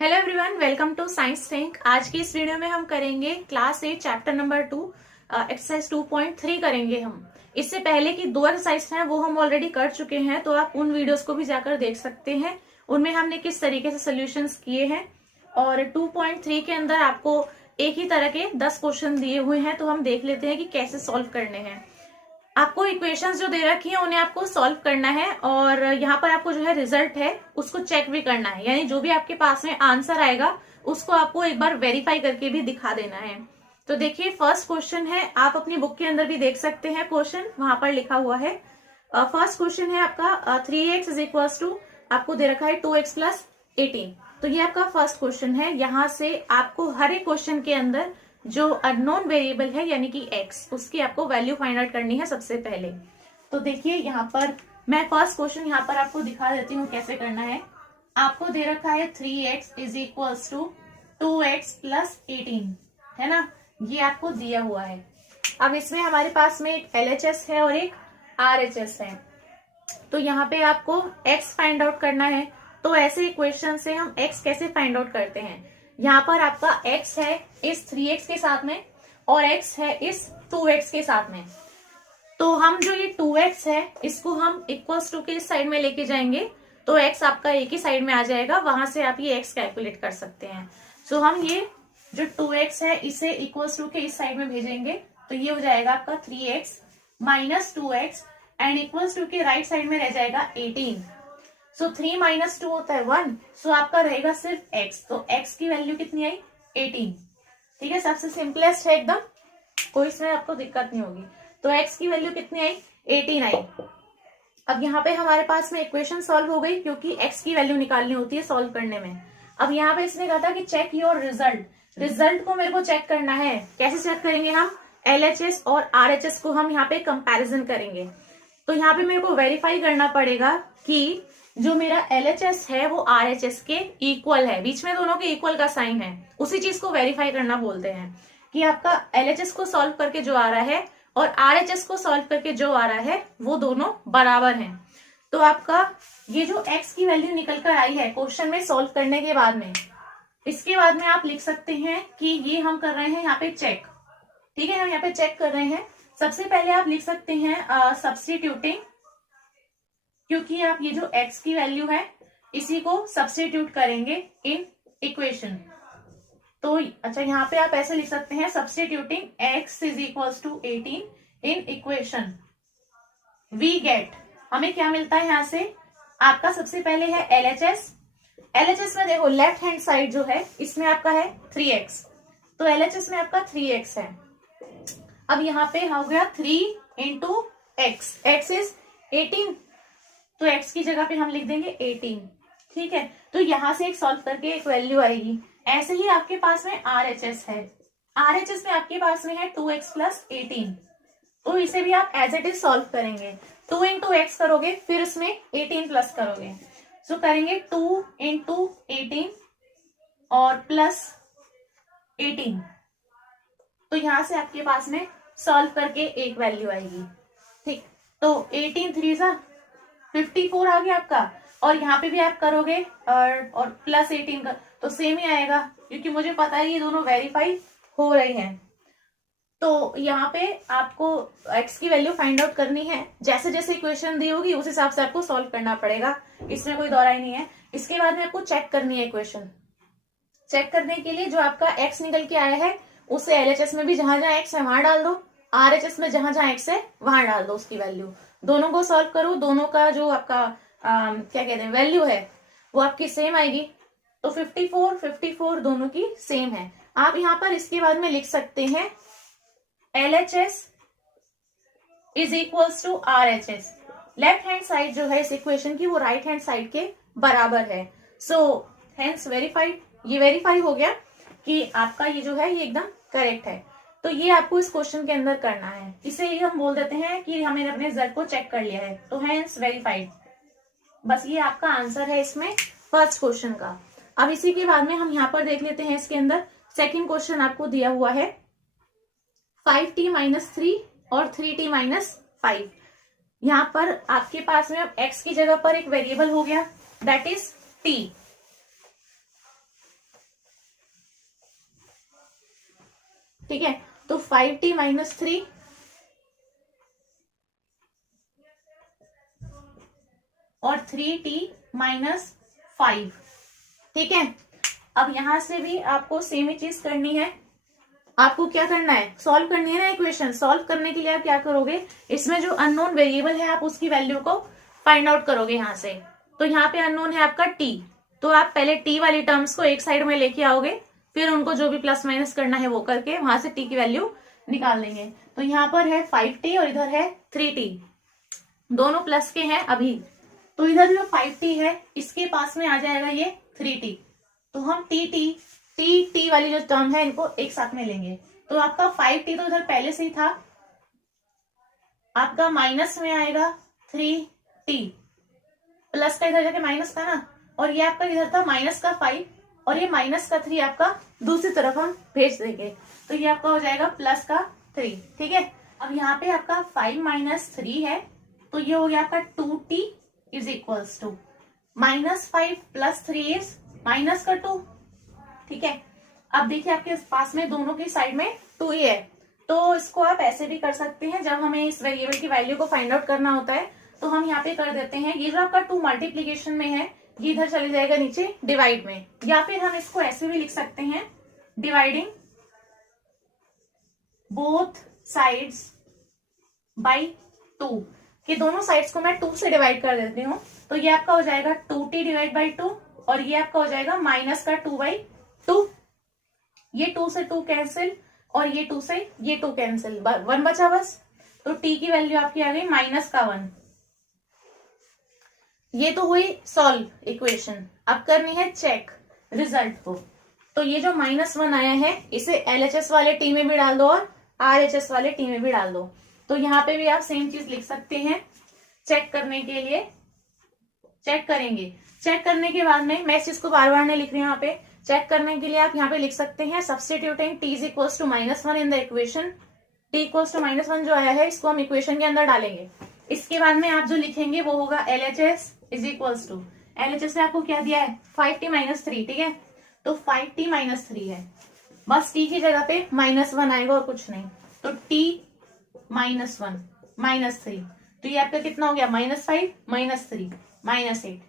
Hello everyone, welcome to Science Think. आज की इस वीडियो में हम करेंगे क्लास 8 चैप्टर नंबर 2 एक्सरसाइज 2.3 करेंगे हम। इससे पहले की दो एक्सरसाइज हैं वो हम ऑलरेडी कर चुके हैं, तो आप उन वीडियोस को भी जाकर देख सकते हैं। उनमें हमने किस तरीके से सोल्यूशंस किए हैं। और 2.3 के अंदर आपको एक ही तरह के 10 क्वेश्चन दिए हुए हैं, तो हम देख लेते हैं कि कैसे सॉल्व करने हैं। आपको इक्वेशंस जो दे रखी है उन्हें आपको सॉल्व करना है, और यहाँ पर आपको जो है रिजल्ट है उसको चेक भी करना है। यानी जो भी आपके पास में आंसर आएगा उसको आपको एक बार वेरीफाई करके भी दिखा देना है। तो देखिए, फर्स्ट क्वेश्चन है, आप अपनी बुक के अंदर भी देख सकते हैं, क्वेश्चन वहां पर लिखा हुआ है। फर्स्ट क्वेश्चन है आपका 3x इज इक्वल टू, आपको दे रखा है 2x प्लस 18। तो ये आपका फर्स्ट क्वेश्चन है। यहाँ से आपको हर एक क्वेश्चन के अंदर जो अननोन वेरिएबल है यानी कि x, उसकी आपको वैल्यू फाइंड आउट करनी है सबसे पहले। तो देखिए, यहाँ पर मैं फर्स्ट क्वेश्चन यहाँ पर आपको दिखा देती हूँ कैसे करना है। आपको दे रखा है 3x is equal to 2x plus 18, है ना, ये आपको दिया हुआ है। अब इसमें हमारे पास में एक LHS है और एक RHS है। तो यहाँ पे आपको x फाइंड आउट करना है। तो ऐसे इक्वेशन से हम x कैसे फाइंड आउट करते हैं। यहाँ पर आपका x है इस 3x के साथ में और x है इस 2x के साथ में। तो हम जो ये 2x है इसको हम इक्वल्स टू के इस साइड में लेके जाएंगे, तो x आपका एक ही साइड में आ जाएगा। वहां से आप ये x कैलकुलेट कर सकते हैं। सो हम ये जो 2x है इसे इक्वल्स टू के इस साइड में भेजेंगे, तो ये हो जाएगा आपका 3x minus 2x and equals to के राइट साइड में रह जाएगा 18। सो 3 माइनस 2 होता है 1। सो आपका रहेगा सिर्फ x। तो x की वैल्यू कितनी आई? 18। ठीक है, सबसे सिंपलेस्ट है एकदम, कोई इसमें आपको दिक्कत नहीं होगी। तो x की वैल्यू कितनी आई? 18 आई। अब यहाँ पे हमारे पास में इक्वेशन सॉल्व हो गई, क्योंकि x की वैल्यू निकालनी होती है सॉल्व करने में। अब यहाँ पे इसने कहा था कि चेक योर रिजल्ट। रिजल्ट को मेरे को चेक करना है। कैसे चेक करेंगे हम? LHS और RHS को हम यहाँ पे कंपैरिजन करेंगे। तो यहाँ पे मेरे को वेरीफाई करना पड़ेगा कि जो मेरा LHS है वो RHS के इक्वल है, बीच में दोनों के इक्वल का साइन है। उसी चीज को वेरीफाई करना बोलते हैं कि आपका LHS को सॉल्व करके जो आ रहा है और RHS को सॉल्व करके जो आ रहा है वो दोनों बराबर हैं। तो आपका ये जो x की वैल्यू निकल कर आई है क्वेश्चन में सॉल्व करने के बाद में, इसके बाद में आप लिख सकते हैं कि ये हम कर रहे हैं यहाँ पे चेक। ठीक है, हम यहाँ पे चेक कर रहे हैं। सबसे पहले आप लिख सकते हैं सब्स्टिट्यूटिंग, क्योंकि आप ये जो x की वैल्यू है इसी को सब्स्टिट्यूट करेंगे इन इक्वेशन। तो अच्छा, यहाँ पे आप ऐसे लिख सकते हैं substituting x is equals to 18 in equation, we get, हमें क्या मिलता है यहाँ से? आपका सबसे पहले है LHS। LHS में देखो लेफ्ट हैंड साइड जो है इसमें आपका है 3x, तो LHS में आपका 3x है। अब यहाँ पे हो गया 3 इंटू x, x इज 18, तो x की जगह पे हम लिख देंगे 18। ठीक है, तो यहां से एक सॉल्व करके एक वैल्यू आएगी। ऐसे ही आपके पास में RHS है। RHS में आपके पास में है 2x प्लस 18, तो इसे भी आप एज इट इज सॉल्व करेंगे। 2 इंटू एक्स करोगे, फिर उसमें 18 प्लस करोगे। सो करेंगे 2 इंटू 18 और प्लस 18, तो यहां से आपके पास में सॉल्व करके एक वैल्यू आएगी। ठीक, तो 18 3 सा 54 आ गया आपका, और यहाँ पे भी आप करोगे और प्लस 18 का, तो सेम ही आएगा, क्योंकि मुझे पता है ये दोनों वेरीफाई हो रही हैं। तो यहाँ पे आपको x की वैल्यू फाइंड आउट करनी है। जैसे जैसे इक्वेशन दी होगी उस हिसाब से आपको सॉल्व करना पड़ेगा, इसमें कोई दौराई नहीं है। इसके बाद में आपको चेक करनी है इक्वेशन। चेक करने के लिए जो आपका x निकल के आया है उसे LHS में भी जहां जहां x है वहां डाल दो, RHS में जहां जहां x है वहां डाल दो उसकी वैल्यू। दोनों को सॉल्व करो, दोनों का जो आपका क्या कहते हैं वैल्यू है वो आपकी सेम आएगी। तो 54 दोनों की सेम है। आप यहाँ पर इसके बाद में लिख सकते हैं LHS is equals to RHS। Left hand side जो है इस इक्वेशन की वो राइट हैंड साइड के बराबर है। सो हेंस वेरीफाइड, ये वेरीफाई हो गया कि आपका ये जो है ये एकदम करेक्ट है। तो ये आपको इस क्वेश्चन के अंदर करना है। इसे ही हम बोल देते हैं कि हमने अपने रिजल्ट को चेक कर लिया है, तो हेंस वेरीफाइड। बस ये आपका आंसर है इसमें फर्स्ट क्वेश्चन का। अब इसी के बाद में हम यहाँ पर देख लेते हैं इसके अंदर सेकंड क्वेश्चन आपको दिया हुआ है 5t माइनस 3 और 3t माइनस 5। यहाँ पर आपके पास में अब x की जगह पर एक वेरिएबल हो गया, दैट इज t। ठीक है, तो 5t माइनस 3 और 3t माइनस 5। ठीक है, अब यहां से भी आपको सेम ही चीज करनी है। आपको क्या करना है, सॉल्व करनी है ना इक्वेशन। सॉल्व करने के लिए आप क्या करोगे, इसमें जो अननोन वेरिएबल है आप उसकी वैल्यू को फाइंड आउट करोगे यहां से। तो यहाँ पे अननोन है आपका t, तो आप पहले t वाली टर्म्स को एक साइड में लेके आओगे, फिर उनको जो भी प्लस माइनस करना है वो करके वहां से t की वैल्यू निकाल देंगे। तो यहाँ पर है 5t और इधर है 3t, दोनों प्लस के हैं अभी। तो इधर जो 5t है इसके पास में आ जाएगा ये 3t, तो हम टी वाली जो टर्म है इनको एक साथ में लेंगे। तो आपका 5t तो इधर पहले से ही था, आपका माइनस में आएगा 3t, प्लस का इधर जाके माइनस था ना, और ये आपका इधर था माइनस का 5 और ये माइनस का 3 आपका दूसरी तरफ हम भेज देंगे, तो ये आपका हो जाएगा प्लस का 3। ठीक है, अब यहाँ पे आपका 5 माइनस 3 है, तो ये हो गया आपका 2t is equals to -5 plus 3 is minus का 2। ठीक है, अब देखिए आपके पास में दोनों की साइड में 2 ही है, तो इसको आप ऐसे भी कर सकते हैं। जब हमें इस वेरिएबल की वैल्यू को फाइंड आउट करना होता है तो हम यहाँ पे कर देते हैं, ये जो आपका 2 मल्टीप्लीकेशन में है ये इधर चले जाएगा नीचे डिवाइड में, या फिर हम इसको ऐसे भी लिख सकते हैं डिवाइडिंग बोथ साइड्स बाई 2, कि दोनों साइड्स को मैं 2 से डिवाइड कर देती हूँ। तो ये आपका हो जाएगा 2t डिवाइड बाई 2 और ये आपका हो जाएगा माइनस का 2/2। ये 2 से 2 कैंसिल और ये 2 से ये 2 कैंसिल, 1 बचा बस। तो t की वैल्यू आपकी आ गई माइनस का 1। ये तो हुई सॉल्व इक्वेशन। अब करनी है चेक रिजल्ट को। तो ये जो -1 आया है इसे LHS वाले टी में भी डाल दो और RHS वाले टी में भी डाल दो। तो यहाँ पे भी आप सेम चीज लिख सकते हैं। चेक करने के लिए चेक करेंगे, चेक करने के बाद में मैं इस चीज को बार बार नहीं लिख रही हूँ। यहाँ पे चेक करने के लिए आप यहाँ पे लिख सकते हैं substituting t is equals to -1 in the equation. t equals to -1 जो आया है इसको हम इक्वेशन के अंदर डालेंगे। इसके बाद में आप जो लिखेंगे वो होगा LHS is equals to, LHS ने आपको क्या दिया है 5t माइनस 3। ठीक है, तो 5t माइनस 3 है, बस t की जगह पे -1 आएगा और कुछ नहीं। तो t -1 -3, तो ये आपका कितना हो गया -5 -3 -8।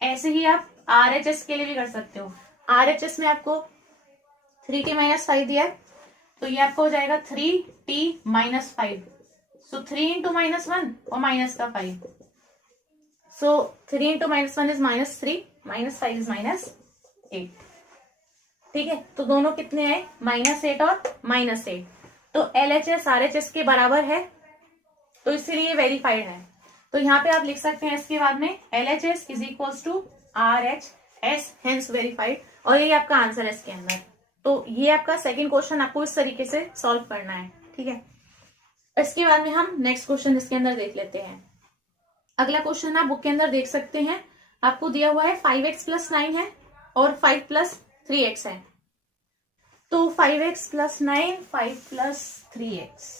ऐसे ही आप RHS के लिए भी कर सकते हो। RHS में आपको 3t माइनस 5 दिया है, तो ये आपको हो जाएगा 3t माइनस 5। सो 3 इंटू -1 और माइनस का 5, सो 3 इंटू -1 इज -3 -5 इज -8। ठीक है, तो दोनों कितने आए -8 और -8। तो LHS RHS के बराबर है, तो इसीलिए वेरीफाइड है। तो यहाँ पे आप लिख सकते हैं इसके बाद में LHS is equals to RHS hence verified, और ये आपका आंसर है इसके अंदर। तो ये आपका सेकंड क्वेश्चन आपको इस तरीके से सॉल्व करना है। ठीक है, इसके बाद में हम नेक्स्ट क्वेश्चन इसके अंदर देख लेते हैं। अगला क्वेश्चन आप बुक के अंदर देख सकते हैं, आपको दिया हुआ है 5x + 9 है और 5 + 3x है। तो 5x + 9 5 + 3x,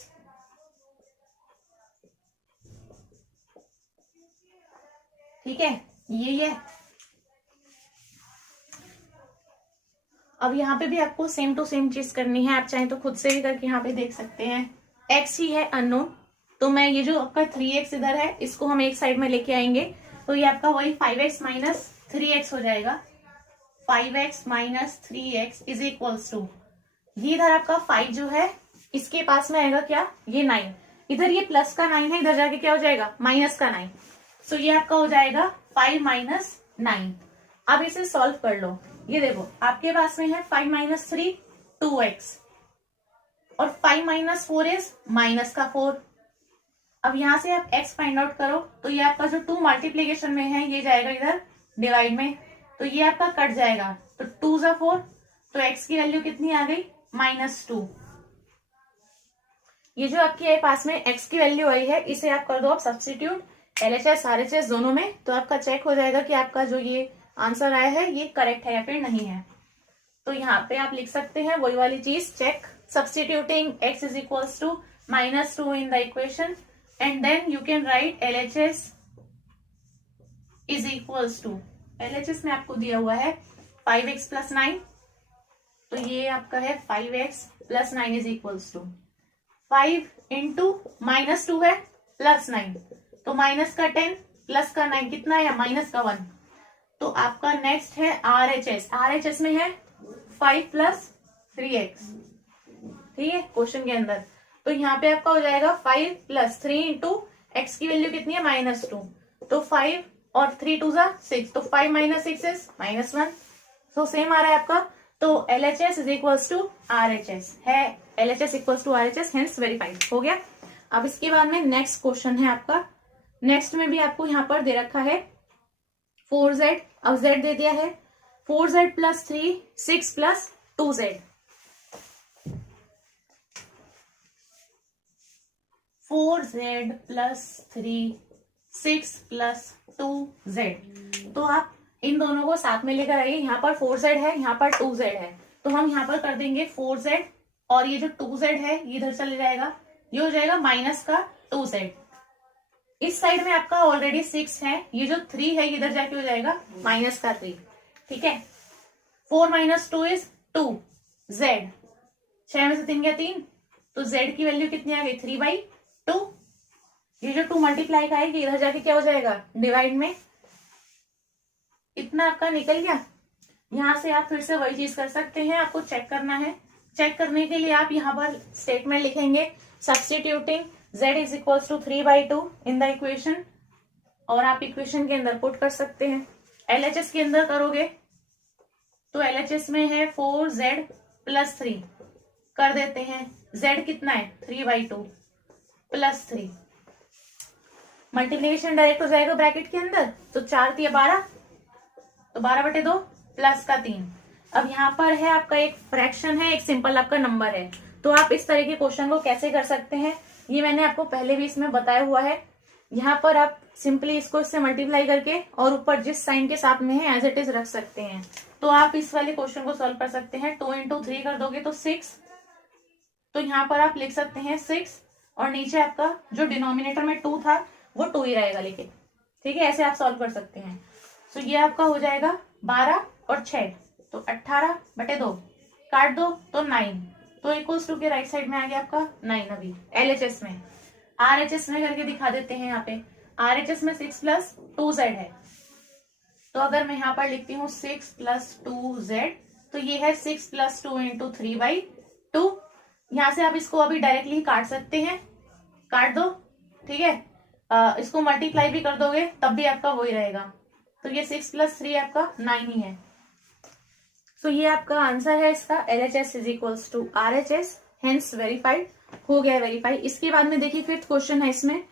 ठीक है, ये अब यहाँ पे भी आपको सेम टू सेम चीज करनी है। आप चाहें तो खुद से भी करके यहाँ पे देख सकते हैं। x ही है अननोन, तो मैं ये जो आपका 3x इधर है इसको हम एक साइड में लेके आएंगे, तो ये आपका वही 5x - 3x हो जाएगा। 5x - 3x is equals to, ये इधर आपका 5 जो है इसके पास में आएगा क्या, ये 9, इधर ये प्लस का 9 है, इधर जाके क्या हो जाएगा माइनस का 9। सो ये आपका हो जाएगा 5 - 9। अब इसे सॉल्व कर लो। ये देखो आपके पास में है 5 - 3 2x और 5 - 4 इज -4। अब यहां से आप x फाइंड आउट करो, तो ये आपका जो 2 मल्टीप्लीकेशन में है ये जाएगा इधर डिवाइड में, तो ये आपका कट जाएगा, तो 2 × 4, तो x की वैल्यू कितनी आ गई -2। ये जो आपके पास में x की वैल्यू आई है इसे आप कर दो आप सब्स्टिट्यूट LHS RHS दोनों में, तो आपका चेक हो जाएगा कि आपका जो ये आंसर आया है ये करेक्ट है या फिर नहीं है। तो यहाँ पे आप लिख सकते हैं वही वाली चीज, check substituting x is equals to -2 in the equation and then you can write LHS is equals to, LHS में आपको दिया हुआ है 5x + 9 तो ये आपका है 5x plus 9 is equals to 5 into -2 है प्लस 9, तो माइनस का 10 प्लस का 9 कितना है, माइनस का 1। तो आपका नेक्स्ट है RHS। RHS में है 5 प्लस 3x, ठीक है क्वेश्चन के अंदर। तो यहाँ पे आपका हो जाएगा 5 प्लस 3 इंटू एक्स की वैल्यू कितनी है, -2, तो 5 और 3 2 जा 6, तो 5 माइनस 6 इज -1। सो सेम आ रहा है आपका। तो LHS is equals to RHS है, LHS equals to RHS, hence verified हो गया। अब इसके बाद में नेक्स्ट क्वेश्चन है आपका। नेक्स्ट में भी आपको यहाँ पर दे रखा है 4z, अब z दे दिया है 4z plus 3 6 plus 2z, 4z plus 3 6 plus 2z। तो आप इन दोनों को साथ में लेकर आइए। यहाँ पर 4z है, यहाँ पर 2z है, तो हम यहाँ पर कर देंगे 4z और ये जो 2z है ये इधर चले जाएगा, ये हो जाएगा माइनस का 2z। इस साइड में आपका ऑलरेडी 6 है, ये जो 3 है ये इधर जाके हो जाएगा माइनस का 3, ठीक है। 4 माइनस 2 इज 2, z 6 में से 3 गया 3, तो z की वैल्यू कितनी आ गई 3/2। ये जो 2 मल्टीप्लाई का आएगी इधर जाके क्या हो जाएगा, डिवाइड में, इतना आपका निकल गया। यहां से आप फिर से वही चीज कर सकते हैं, आपको चेक करना है। चेक करने के लिए आप यहाँ पर स्टेटमेंट लिखेंगे substituting z is equals to 3/2 in the equation, और आप इक्वेशन के अंदर पुट कर सकते हैं। LHS के अंदर करोगे तो LHS में है 4z प्लस 3, कर देते हैं z कितना है 3/2 प्लस 3, मल्टीप्लीकेशन डायरेक्ट हो जाएगा ब्रैकेट के अंदर, तो 4 3 12, तो 12/2 प्लस का 3। अब यहाँ पर है आपका एक फ्रैक्शन है, एक सिंपल आपका नंबर है, तो आप इस तरह के क्वेश्चन को कैसे कर सकते हैं ये मैंने आपको पहले भी इसमें बताया हुआ है। यहाँ पर आप सिंपली इसको इससे मल्टीप्लाई करके और ऊपर जिस साइन के साथ में है एज इट इज रख सकते हैं। तो आप इस वाले क्वेश्चन को सॉल्व कर सकते हैं। 2 इंटू 3 कर दोगे तो 6, तो यहाँ पर आप लिख सकते हैं 6 और नीचे आपका जो डिनोमिनेटर में 2 था वो 2 ही रहेगा लेकिन, ठीक है, ऐसे आप सॉल्व कर सकते हैं। तो ये आपका हो जाएगा 12 और 6, तो 18/2, काट दो तो 9, तो इक्वल्स टू के राइट साइड में आ गया आपका 9। अभी LHS में, RHS में करके दिखा देते हैं। यहाँ पे RHS में 6 प्लस 2z है, तो अगर मैं यहाँ पर लिखती हूँ 6 प्लस 2z, तो ये है 6 प्लस 2 इंटू 3/2। यहाँ से आप इसको अभी डायरेक्टली काट सकते हैं, काट दो, ठीक है। इसको मल्टीप्लाई भी कर दोगे तब भी आपका वही रहेगा, तो ये 6 प्लस 3 आपका 9 ही है। तो ये आपका आंसर है इसका, LHS is equals to RHS, hence verified हो गया, वेरीफाई। इसके बाद में देखिए फिफ्थ क्वेश्चन है इसमें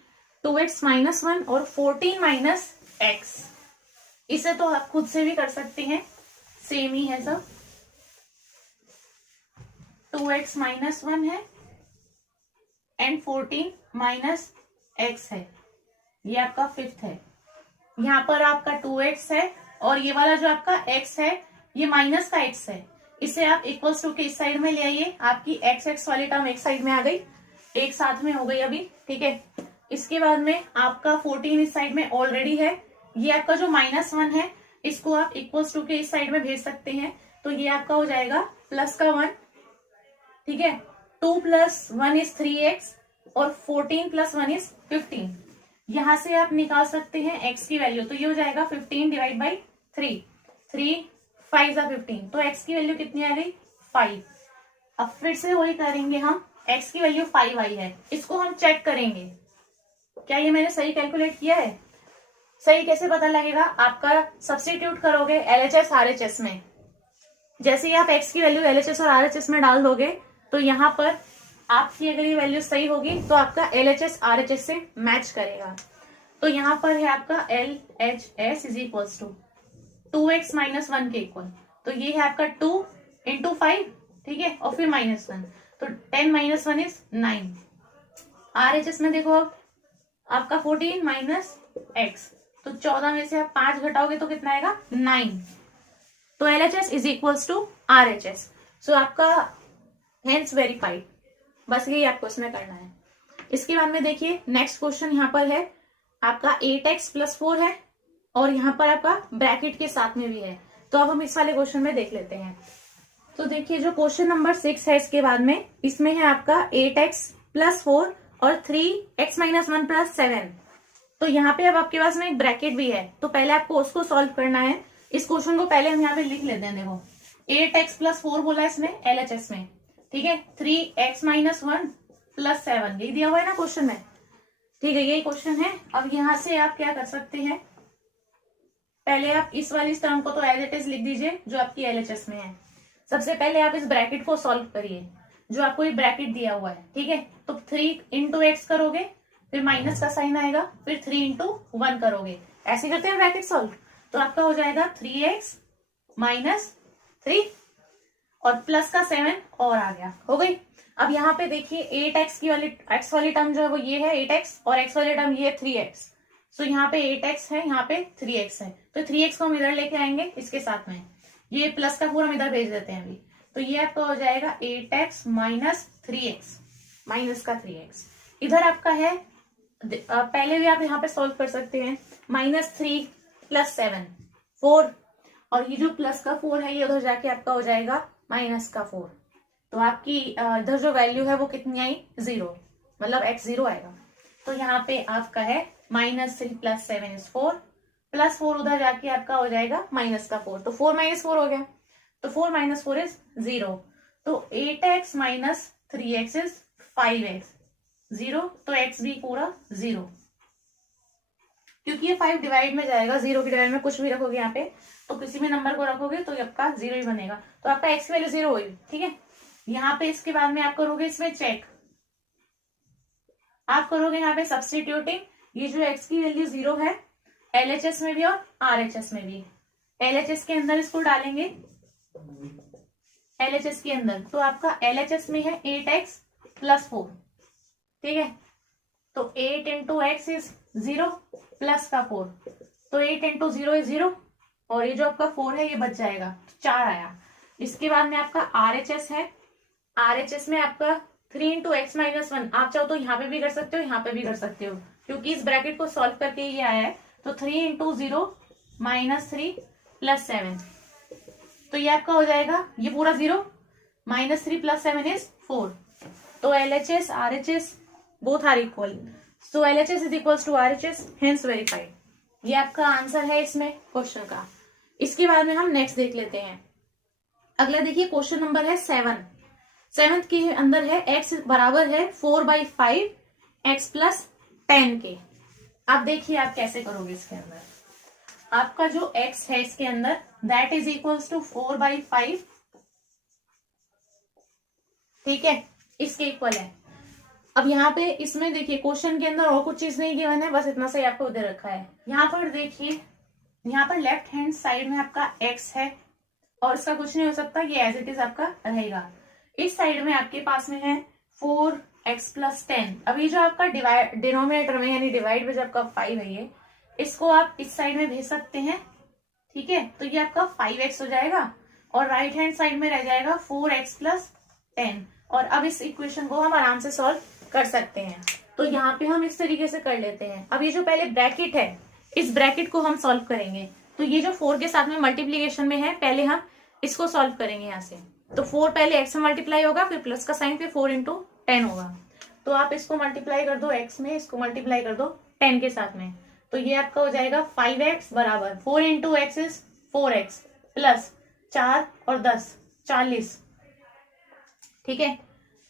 2x माइनस 1 और 14 माइनस x। इसे तो आप खुद से भी कर सकते हैं, सेम ही है सब। 2x माइनस 1 है एंड 14 माइनस x है, ये आपका फिफ्थ है। यहाँ पर आपका 2x है और ये वाला जो आपका x है ये माइनस का x है, इसे आप इक्वल्स टू के इस साइड में ले आइए। आपकी x वाली टर्म एक साइड में आ गई, एक साथ में हो गई अभी, ठीक है। इसके बाद में आपका 14 इस साइड में ऑलरेडी है, ये आपका जो -1 है इसको आप इक्वल्स टू के इस साइड में भेज सकते हैं, तो ये आपका हो जाएगा प्लस का 1, ठीक है। 2 प्लस 1 इज 3x और 14 प्लस 1 इज 15। यहां से आप निकाल सकते हैं x की वैल्यू, तो ये हो जाएगा 15 डिवाइड बाई 3, 3 5 जा 15, तो x की वैल्यू कितनी आ गई 5। अब फिर से वही करेंगे हम, x की वैल्यू 5 आई है, इसको हम चेक करेंगे क्या ये मैंने सही कैलकुलेट किया है। सही कैसे पता लगेगा, आपका सब्स्टिट्यूट करोगे LHS RHS में, जैसे ही आप x की वैल्यू LHS और RHS में डाल दोगे तो यहाँ पर आपकी अगर ये वैल्यू सही होगी तो आपका LHS RHS से मैच करेगा। तो यहाँ पर है आपका LHS is equals to 2x minus 1 के इक्वल, तो ये है आपका 2 इंटू 5, ठीक है, और फिर -1, तो 10 माइनस 1 इज 9। RHS में देखो आपका 14 माइनस x, तो 14 में से आप 5 घटाओगे तो कितना आएगा 9। तो LHS is equals to RHS। So आपका हेंस वेरीफाइड, बस यही आपको इसमें करना है। इसके बाद में देखिए नेक्स्ट क्वेश्चन यहाँ पर है आपका 8x प्लस 4 है और यहाँ पर आपका ब्रैकेट के साथ में भी है, तो अब हम इस वाले क्वेश्चन में देख लेते हैं। तो देखिए जो क्वेश्चन नंबर 6 है इसके बाद में, इसमें है आपका 8x + 4 और 3x - 1 + 7। तो यहाँ पे अब आपके पास में एक ब्रैकेट भी है, तो पहले आपको उसको सॉल्व करना है। इस क्वेश्चन को पहले हम यहाँ पे लिख लेते हैं। देखो 8x + 4 बोला इसमें LHS में, ठीक है। 3x - 1 + 7 यही दिया हुआ है ना क्वेश्चन में, ठीक है, यही क्वेश्चन है। अब यहाँ से आप क्या कर सकते हैं, पहले आप इस वाली टर्म को तो एज इट इज लिख दीजिए जो आपकी LHS में है। सबसे पहले आप इस ब्रैकेट को सॉल्व करिए, जो आपको ये ब्रैकेट दिया हुआ है, ठीक है। तो 3 × x करोगे, फिर माइनस का साइन आएगा, फिर 3 × 1 करोगे, ऐसे करते हैं ब्रैकेट सॉल्व। तो आपका हो जाएगा 3x - 3 और प्लस का 7 और आ गया, हो गई। अब यहाँ पे देखिए 8x की वाली x वाली टर्म जो है वो ये है 8x, और x वाली टर्म ये है 3x। सो यहाँ पे 8x है, यहाँ पे 3x है, तो 3x को हम इधर लेके आएंगे इसके साथ में, ये प्लस का पूरा हम इधर भेज देते हैं अभी। तो ये आपका हो जाएगा 8x - 3x, माइनस का 3x। इधर आपका है, पहले भी आप यहाँ पे सॉल्व कर सकते हैं, -3 + 7 4, और ये जो प्लस का 4 है ये उधर जाके आपका हो जाएगा -4। तो आपकी इधर जो वैल्यू है वो कितनी आई, 0, मतलब x 0 आएगा। तो यहाँ पे आपका है -3 + 7 = 4, +4 उधर जाके आपका हो जाएगा -4, तो 4 - 4 हो गया। तो 4 - 4 = 0। तो 8x - 3x = 5x, 0, तो x भी पूरा 0, क्योंकि ये 5 डिवाइड में जाएगा, 0 की डिवाइड में कुछ भी रखोगे यहाँ पे, तो किसी भी नंबर को रखोगे तो आपका 0 ही बनेगा। तो आपका x की वैल्यू 0 हुई, ठीक है। यहाँ पे इसके बाद में आप करोगे इसमें चेक, आप करोगे यहाँ पे सब्स्टिट्यूटिंग, ये जो x की वैल्यू 0 है LHS में भी और RHS में भी। LHS के अंदर इसको डालेंगे, LHS के अंदर, तो आपका LHS में है 8x + 4, ठीक है। तो 8 × x = 0 प्लस का 4, तो 8 × 0 = 0, और ये जो आपका 4 है ये बच जाएगा, 4 आया। इसके बाद में आपका RHS है, RHS में आपका 3 × x - 1, आप चाहो तो यहाँ पे भी कर सकते हो, यहाँ पे भी कर सकते हो, क्योंकि इस ब्रैकेट को सॉल्व करके ये आया है। तो 3 × 0 - 3 + 7, तो ये आपका हो जाएगा, ये पूरा 0, -3 + 7 = 4। तो LHS RHS both are equal, so LHS = RHS, hence verified. ये आपका आंसर है इसमें क्वेश्चन का। इसके बाद में हम नेक्स्ट देख लेते हैं। अगला देखिए क्वेश्चन नंबर है 7। 7th के अंदर है x बराबर है 4/5 x + 10 के। आप देखिए आप कैसे करोगे इसके अंदर, आपका जो x है इसके अंदर दैट इज इक्वल्स टू 4/5, ठीक है, इसके इक्वल है। अब यहाँ पे इसमें देखिए क्वेश्चन के अंदर और कुछ चीज नहीं गिवन है, बस इतना सही आपको दे रखा है। यहाँ पर देखिए, यहाँ पर लेफ्ट हैंड साइड में आपका x है और इसका कुछ नहीं हो सकता, ये एज इट इज आपका रहेगा। इस साइड में आपके पास में है 4x + 10। अब ये जो आपका डिनोमिनेटर में यानी डिवाइड में जो आपका 5 है, ये इसको आप इस साइड में भेज सकते हैं, ठीक है। तो ये आपका 5x हो जाएगा और राइट हैंड साइड में रह जाएगा 4x + 10। और अब इस इक्वेशन को हम आराम से सॉल्व कर सकते हैं। तो यहाँ पे हम इस तरीके से कर लेते हैं। अब ये जो पहले ब्रैकेट है, इस ब्रैकेट को हम सॉल्व करेंगे। तो ये जो 4 के साथ में मल्टीप्लीकेशन में है, पहले हम इसको सॉल्व करेंगे यहाँ से। तो 4 पहले x में मल्टीप्लाई होगा, फिर प्लस का साइन, फिर 4 × 10 होगा। तो आप इसको मल्टीप्लाई कर दो x में, इसको मल्टीप्लाई कर दो 10 के साथ में, तो ये आपका हो जाएगा 5x बराबर 4 × x = 4x प्लस 4 और 10 40, ठीक है।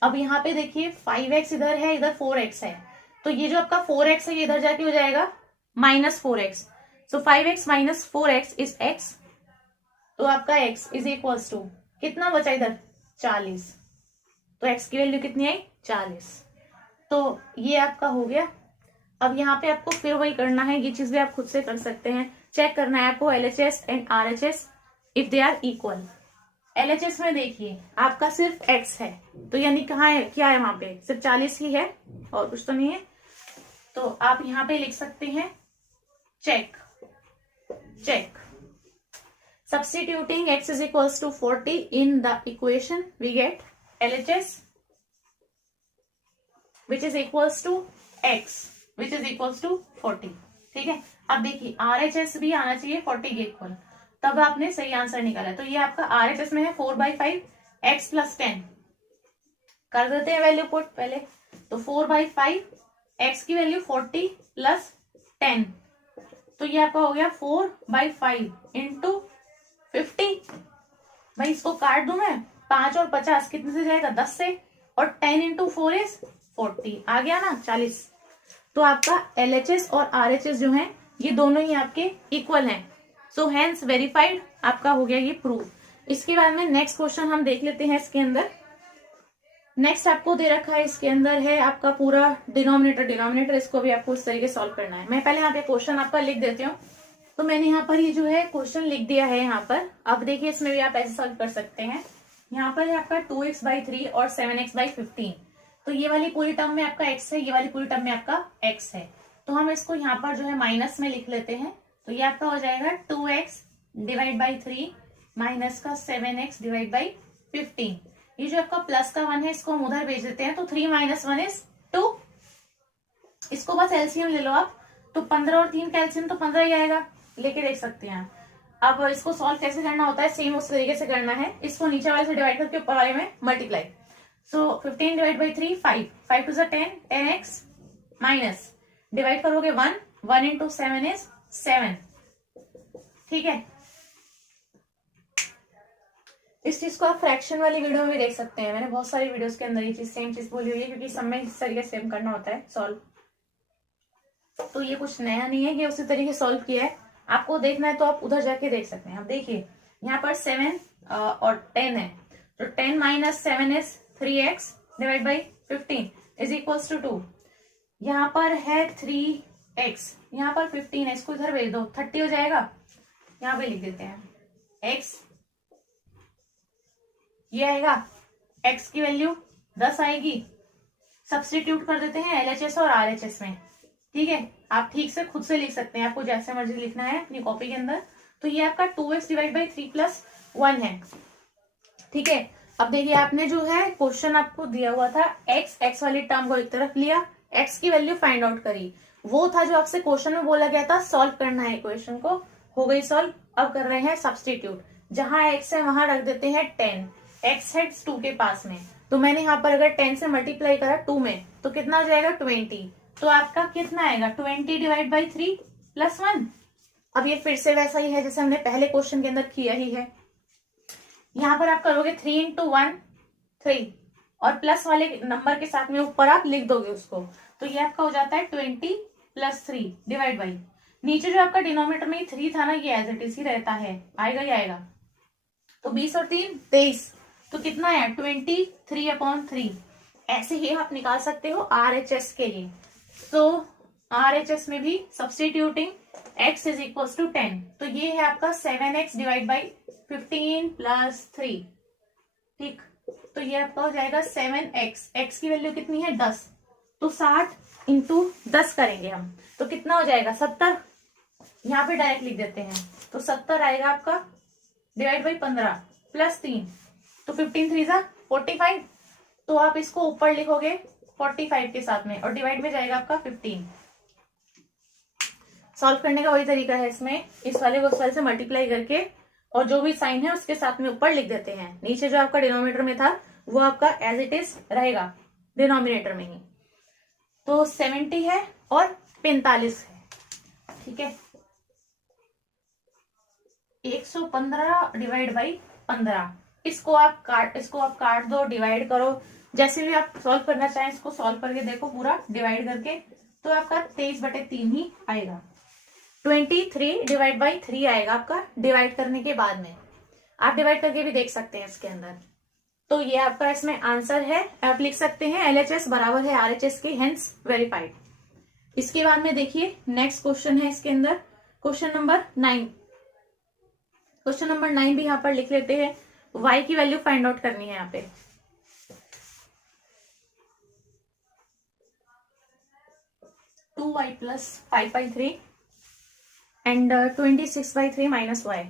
अब यहाँ पे देखिए 5x इधर है, इधर 4x है, तो ये जो आपका 4x है ये इधर जाके हो जाएगा -4x। सो 5x - 4x = x। तो आपका x = कितना बचा इधर 40, तो x की वैल्यू कितनी आई 40। तो ये आपका हो गया। अब यहाँ पे आपको फिर वही करना है, ये चीज भी आप खुद से कर सकते हैं। चेक करना है आपको LHS and RHS if they are equal. LHS में देखिए आपका सिर्फ x है, तो यानी कहाँ है, क्या है वहां पे, सिर्फ 40 ही है और कुछ तो नहीं है। तो आप यहाँ पे लिख सकते हैं check check. Substituting x is equals to 40 in the equation, we get LHS which is equals to x which is equals to 40. ठीक है. अब देखिए RHS भी आना चाहिए 40 के इक्वल, तब आपने सही आंसर निकाला. तो ये आपका RHS में है 4/5, x प्लस 10 कर देते हैं वैल्यू पुट पहले। तो 4/5, x की वैल्यू 40 प्लस 10, तो ये आपका हो गया 4/5 इंटू 50। भाई इसको काट दूं मैं, 5 और 50 कितने से जाएगा, 10 से, और 10 इंटू 4 इज 40, आ गया ना 40। तो आपका LHS और RHS जो है ये दोनों ही आपके इक्वल हैं, सो हेंस वेरीफाइड, आपका हो गया ये प्रूफ। इसके बाद में नेक्स्ट क्वेश्चन हम देख लेते हैं। इसके अंदर नेक्स्ट आपको दे रखा है, इसके अंदर है आपका पूरा डिनोमिनेटर, इसको भी आपको इस तरीके से सॉल्व करना है। मैं पहले यहाँ पे क्वेश्चन आपका लिख देती हूँ। तो मैंने यहाँ पर ये जो है क्वेश्चन लिख दिया है यहाँ पर। अब देखिए इसमें भी आप ऐसे सॉल्व कर सकते हैं। यहाँ पर है आपका 2x/3 और 7x/15, तो ये वाली पूरी टर्म में आपका x है, ये वाली पूरी टर्म में आपका x है। तो हम इसको यहाँ पर जो है माइनस में लिख लेते हैं। तो ये आपका हो जाएगा 2x/3 माइनस का 7x/15। ये जो आपका प्लस का 1 है इसको हम उधर भेज देते हैं, तो 3 - 1 इज 2। इसको बस एलसीएम ले लो आप, तो 15 और 3 का एलसीएम तो 15 ही आएगा, लेके देख सकते हैं। अब इसको सॉल्व कैसे करना होता है, सेम उस तरीके से करना है। इसको नीचे वाले से डिवाइड करके ऊपर वाले में multiply. So 15/3 5, 5 to 10, 10x minus divide करोगे 1, 1 इंटू 7 इज 7, ठीक है। इस चीज को आप फ्रैक्शन वाली वीडियो में भी देख सकते हैं। मैंने बहुत सारी वीडियोस के अंदर ये चीज सेम चीज बोली हुई है, क्योंकि सब में इस तरीके से सेम करना होता है सॉल्व। तो ये कुछ नया नहीं है, ये उसी तरीके सॉल्व किया है। आपको देखना है तो आप उधर जाके देख सकते हैं। अब देखिए यहाँ पर 7 और 10 है, तो 10 - 7 is 3x divide by 15 is equals to 2। यहाँ पर है 3x, यहाँ पर 15 है, इसको इधर भेज दो, 30 हो जाएगा। यहाँ पे लिख देते हैं x, ये आएगा x की वैल्यू 10 आएगी। सब्स्टिट्यूट कर देते हैं LHS और RHS में, ठीक है। आप ठीक से खुद से लिख सकते हैं, आपको जैसे मर्जी लिखना है अपनी कॉपी के अंदर। तो ये आपका 2x/3 + 1 है, ठीक है। अब देखिए आपने जो है क्वेश्चन आपको दिया हुआ था, x वाली टर्म को एक तरफ लिया, x की वैल्यू फाइंड आउट करी, वो था जो आपसे क्वेश्चन में बोला गया था सॉल्व करना है इक्वेशन को। हो गई सॉल्व। अब कर रहे हैं सब्स्टिट्यूट, जहां x है वहां रख देते हैं 10, x है 2 के पास में, तो मैंने यहाँ पर अगर 10 से मल्टीप्लाई करा 2 में, तो कितना हो जाएगा 20। तो आपका कितना आएगा 20/3 + 1। अब ये फिर से वैसा ही है जैसे हमने पहले क्वेश्चन के अंदर किया ही है। यहाँ पर आप करोगे 3 × 1 3, और प्लस वाले नंबर के साथ में ऊपर आप लिख दोगे उसको, तो ये आपका हो जाता है 20 + 3 डिवाइड बाई, नीचे जो आपका डिनोमिनेटर में 3 था ना, ये एज इट इज ही रहता है, आएगा ही आएगा। तो 20 और 3 23, तो कितना है 23/3। ऐसे ही आप निकाल सकते हो RHS के लिए। तो RHS में भी substituting x is equals to 10, तो ये है आपका 7x डिवाइड बाई 15 + 3, ठीक। तो ये आपका हो जाएगा 7x, x की वैल्यू कितनी है 10, तो 60 इंटू 10 करेंगे हम, तो कितना हो जाएगा 70। यहाँ पे डायरेक्ट लिख देते हैं, तो 70 आएगा आपका डिवाइड बाई 15 + 3, तो 15 3 = 45। तो आप इसको ऊपर लिखोगे 45 के साथ में, और डिवाइड में जाएगा आपका 15। सॉल्व करने का वही तरीका है इसमें, इस वाले को उस वाले से मल्टीप्लाई करके, और जो भी साइन है उसके साथ में ऊपर लिख देते हैं। नीचे जो आपका डिनोमिनेटर में था वो आपका एज इट इज रहेगा डिनोमिनेटर में ही। तो 70 है और 45 है, ठीक है। 115 डिवाइड बाई 15, इसको आप काट दो, डिवाइड करो, जैसे भी आप सॉल्व करना चाहें इसको सॉल्व करके देखो पूरा डिवाइड करके, तो आपका 23/3 ही आएगा। 23 डिवाइड बाई 3 आएगा आपका डिवाइड करने के बाद में। आप डिवाइड करके भी देख सकते हैं इसके अंदर। तो ये आपका इसमें आंसर है। आप लिख सकते हैं LHS बराबर है RHS के, हेंस वेरीफाइड। इसके बाद में देखिए नेक्स्ट क्वेश्चन है इसके अंदर, क्वेश्चन नंबर 9। क्वेश्चन नंबर 9 भी यहाँ पर लिख लेते हैं। y की वैल्यू फाइंड आउट करनी है यहाँ पे। Two y + 5/3 and 26/3 - y।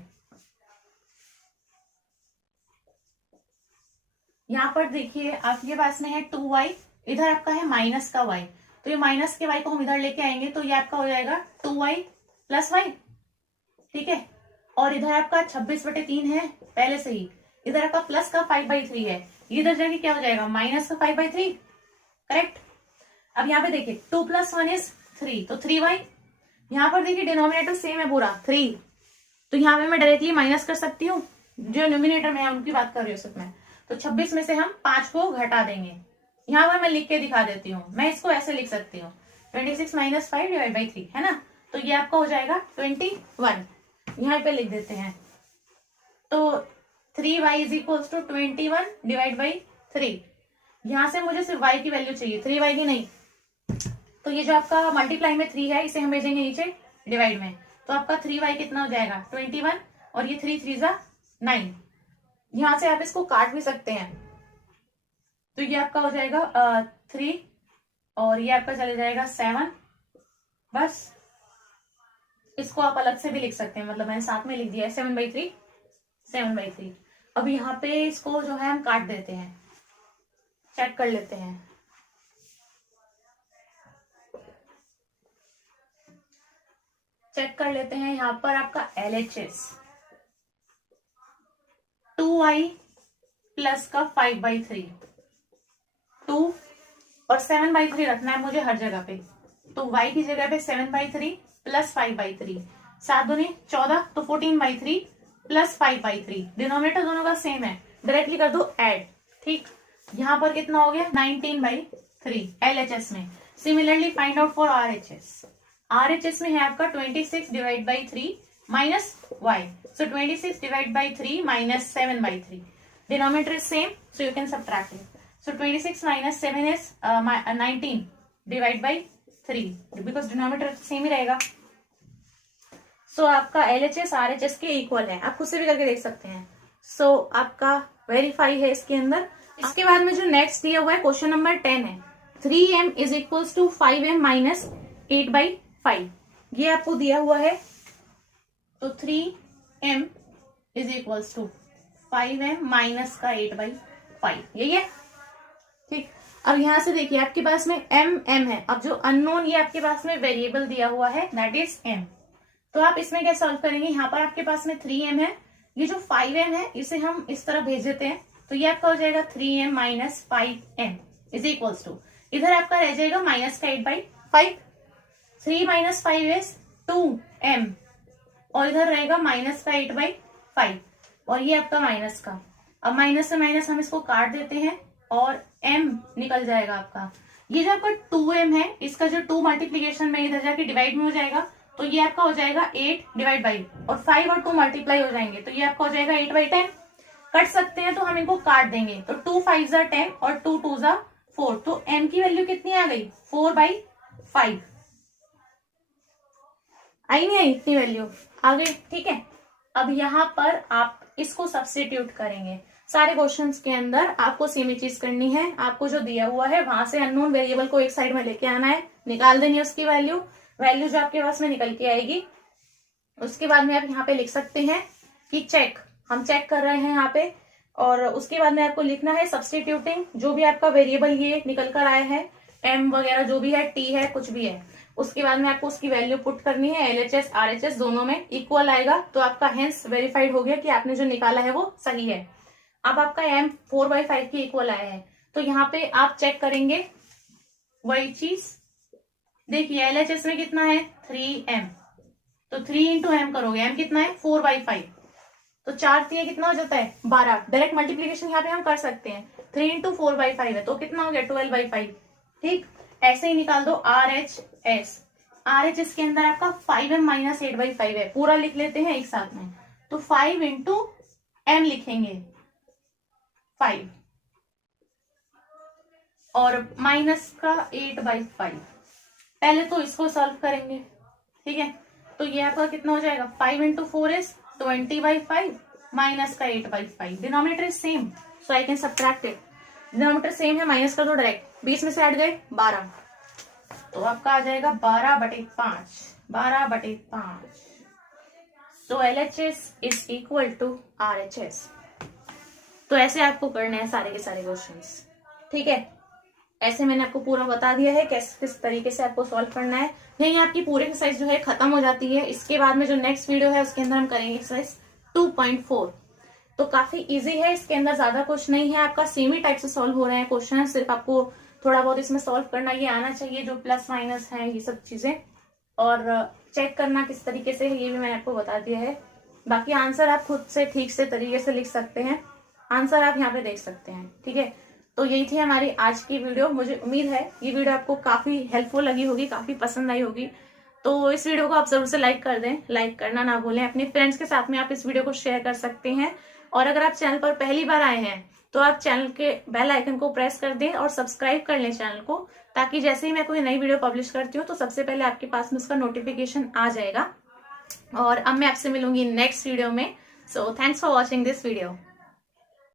यहाँ पर देखिए आपके पास में है 2y, इधर आपका है माइनस का y, तो ये माइनस के y को हम इधर लेके आएंगे, तो ये आपका हो जाएगा 2y + y, ठीक है। और इधर आपका 26/3 है पहले से ही, इधर आपका प्लस का 5/3 है, इधर जाके क्या हो जाएगा माइनस का 5/3, करेक्ट। अब यहाँ पे देखिए 2 + 1 = 3, तो 3y। यहाँ पर देखिए डिनोमिनेटर सेम है पूरा 3, तो यहाँ पे मैं डायरेक्टली माइनस कर सकती हूँ, जो न्यूमिनेटर में है उनकी बात कर रही हूँ सिर्फ मैं। तो 26 में से हम 5 को घटा देंगे, यहाँ पर मैं लिख के दिखा देती हूँ, मैं इसको ऐसे लिख सकती हूँ 26 - 5/3 है ना, तो ये आपका हो जाएगा 21, यहाँ पे लिख देते हैं। तो 3y = 21/3, यहाँ से मुझे सिर्फ y की वैल्यू चाहिए, 3y की नहीं। तो ये जो आपका मल्टीप्लाई में 3 है, इसे हम भेजेंगे नीचे डिवाइड में, तो आपका 3y कितना हो जाएगा 21, और ये 3 3 = 9। यहां से आप इसको काट भी सकते हैं, तो ये आपका हो जाएगा 3, और ये आपका चले जाएगा 7। बस इसको आप अलग से भी लिख सकते हैं, मतलब मैंने साथ में लिख दिया है 7/3। अब यहाँ पे इसको जो है हम काट देते हैं, चेक कर लेते हैं। चेक कर लेते हैं यहाँ पर आपका LHS 2y प्लस का 5/3, 2 और 7/3 रखना है मुझे हर जगह पे, तो y की जगह पे 7/3 प्लस 5/3, 7 दूनी 14, तो 14/3 प्लस 5/3, डिनोमिनेटर दोनों का सेम है, डायरेक्टली कर दो ऐड, ठीक। यहाँ पर कितना हो गया 19/3 LHS में। Similarly find out for RHS में है आपका 26/3 minus y, so 26/3 minus 7/3, denominator is same, so you can subtract it. So 26 - 7 is 19/3, because denominator same ही रहेगा। सो आपका LHS RHS के इक्वल है, आप खुद से भी करके देख सकते हैं। सो आपका वेरीफाई है इसके अंदर। इसके बाद में जो नेक्स्ट दिया हुआ है क्वेश्चन नंबर 10 है, 3m = 5m - 8/5, ये आपको दिया हुआ है। तो 3m = 5m माइनस का 8/5, यही है, ठीक। अब यहां से देखिए आपके पास में m है, अब जो अननोन ये आपके पास में वेरिएबल दिया हुआ है दैट इज m, तो आप इसमें क्या सॉल्व करेंगे। यहाँ पर आपके पास में 3m है, ये जो 5m है इसे हम इस तरह भेज देते हैं, तो ये आपका हो जाएगा 3m - 5m = इधर आपका रह जाएगा माइनस का 8/5, 3 - 5 is 2m, और इधर रहेगा माइनस का 8/5, और ये आपका माइनस का। अब माइनस से माइनस हम इसको काट देते हैं और m निकल जाएगा आपका। ये जो आपका 2m है, इसका जो 2 मल्टीप्लीकेशन में इधर जाके डिवाइड में हो जाएगा, तो ये आपका हो जाएगा 8/5, और 5 और 2 मल्टीप्लाई हो जाएंगे, तो ये आपका हो जाएगा 8/10। कट सकते हैं तो हम इनको काट देंगे, तो 2 5 = 10 और 2 2 = 4, तो m की वैल्यू कितनी आ गई 4/5। आई नहीं आई इतनी वैल्यू आ गई, ठीक है। अब यहाँ पर आप इसको सब्स्टिट्यूट करेंगे, सारे क्वेश्चंस के अंदर आपको सेम ही चीज करनी है। आपको जो दिया हुआ है वहां से अननोन वेरिएबल को एक साइड में लेके आना है, निकाल देनी है उसकी वैल्यू जो आपके पास में निकल के आएगी। उसके बाद में आप यहाँ पे लिख सकते हैं कि हम चेक कर रहे हैं यहाँ पे, और उसके बाद में आपको लिखना है सब्स्टिट्यूटिंग, जो भी आपका वेरिएबल ये निकल कर आया है, m वगैरह जो भी है, t है, कुछ भी है, उसके बाद में आपको उसकी वैल्यू पुट करनी है। LHS RHS दोनों में इक्वल आएगा, तो आपका हेंस वेरीफाइड हो गया कि आपने जो निकाला है वो सही है। अब आपका m 4/5 की इक्वल आया है, तो यहाँ पे आप चेक करेंगे वही चीज। देखिए LHS में कितना है 3m, तो 3 × m करोगे, m कितना है 4/5, तो 4 3 कितना हो जाता है 12। डायरेक्ट मल्टीप्लीकेशन यहाँ पे हम कर सकते हैं, 3 × 4/5 है, तो कितना हो गया 12/5, ठीक। ऐसे ही निकाल दो RHS के अंदर आपका 5m - 8/5 है, पूरा लिख लेते हैं एक साथ में, तो 5 × m लिखेंगे 5, और माइनस का 8/5। पहले तो इसको सॉल्व करेंगे, ठीक है। तो ये आपका कितना हो जाएगा 5 × 4 is 20/5 माइनस का 8/5, denominator is same, so I can subtract it. Denominator same है, माइनस कर दो डायरेक्ट, 20 में से हट गए 12, तो आपका आ जाएगा 12/5। सो LHS = RHS। तो ऐसे आपको करने हैं सारे के सारे क्वेश्चंस, ठीक है। ऐसे मैंने आपको पूरा बता दिया है किस तरीके से आपको सॉल्व करना है। यही आपकी पूरी एक्सरसाइज जो है खत्म हो जाती है। इसके बाद में जो नेक्स्ट वीडियो है उसके अंदर हम करेंगे एक्सरसाइज 2.4। तो काफी इजी है, इसके अंदर ज्यादा कुछ नहीं है, आपका सेम ही टाइप से सॉल्व हो रहे हैं क्वेश्चन, सिर्फ आपको थोड़ा बहुत इसमें सॉल्व करना ये आना चाहिए, जो प्लस माइनस है ये सब चीजें, और चेक करना किस तरीके से है ये भी मैंने आपको बता दिया है। बाकी आंसर आप खुद से ठीक से तरीके से लिख सकते हैं, आंसर आप यहाँ पे देख सकते हैं, ठीक है। तो यही थी हमारी आज की वीडियो। मुझे उम्मीद है ये वीडियो आपको काफी हेल्पफुल लगी होगी, काफी पसंद आई होगी। तो इस वीडियो को आप जरूर से लाइक कर दें, लाइक करना ना भूलें। अपने फ्रेंड्स के साथ में आप इस वीडियो को शेयर कर सकते हैं। और अगर आप चैनल पर पहली बार आए हैं तो आप चैनल के बेल आइकन को प्रेस कर दें और सब्सक्राइब कर लें चैनल को, ताकि जैसे ही मैं कोई नई वीडियो पब्लिश करती हूँ तो सबसे पहले आपके पास में उसका नोटिफिकेशन आ जाएगा। और अब मैं आपसे मिलूंगी नेक्स्ट वीडियो में। So thanks for watching this video.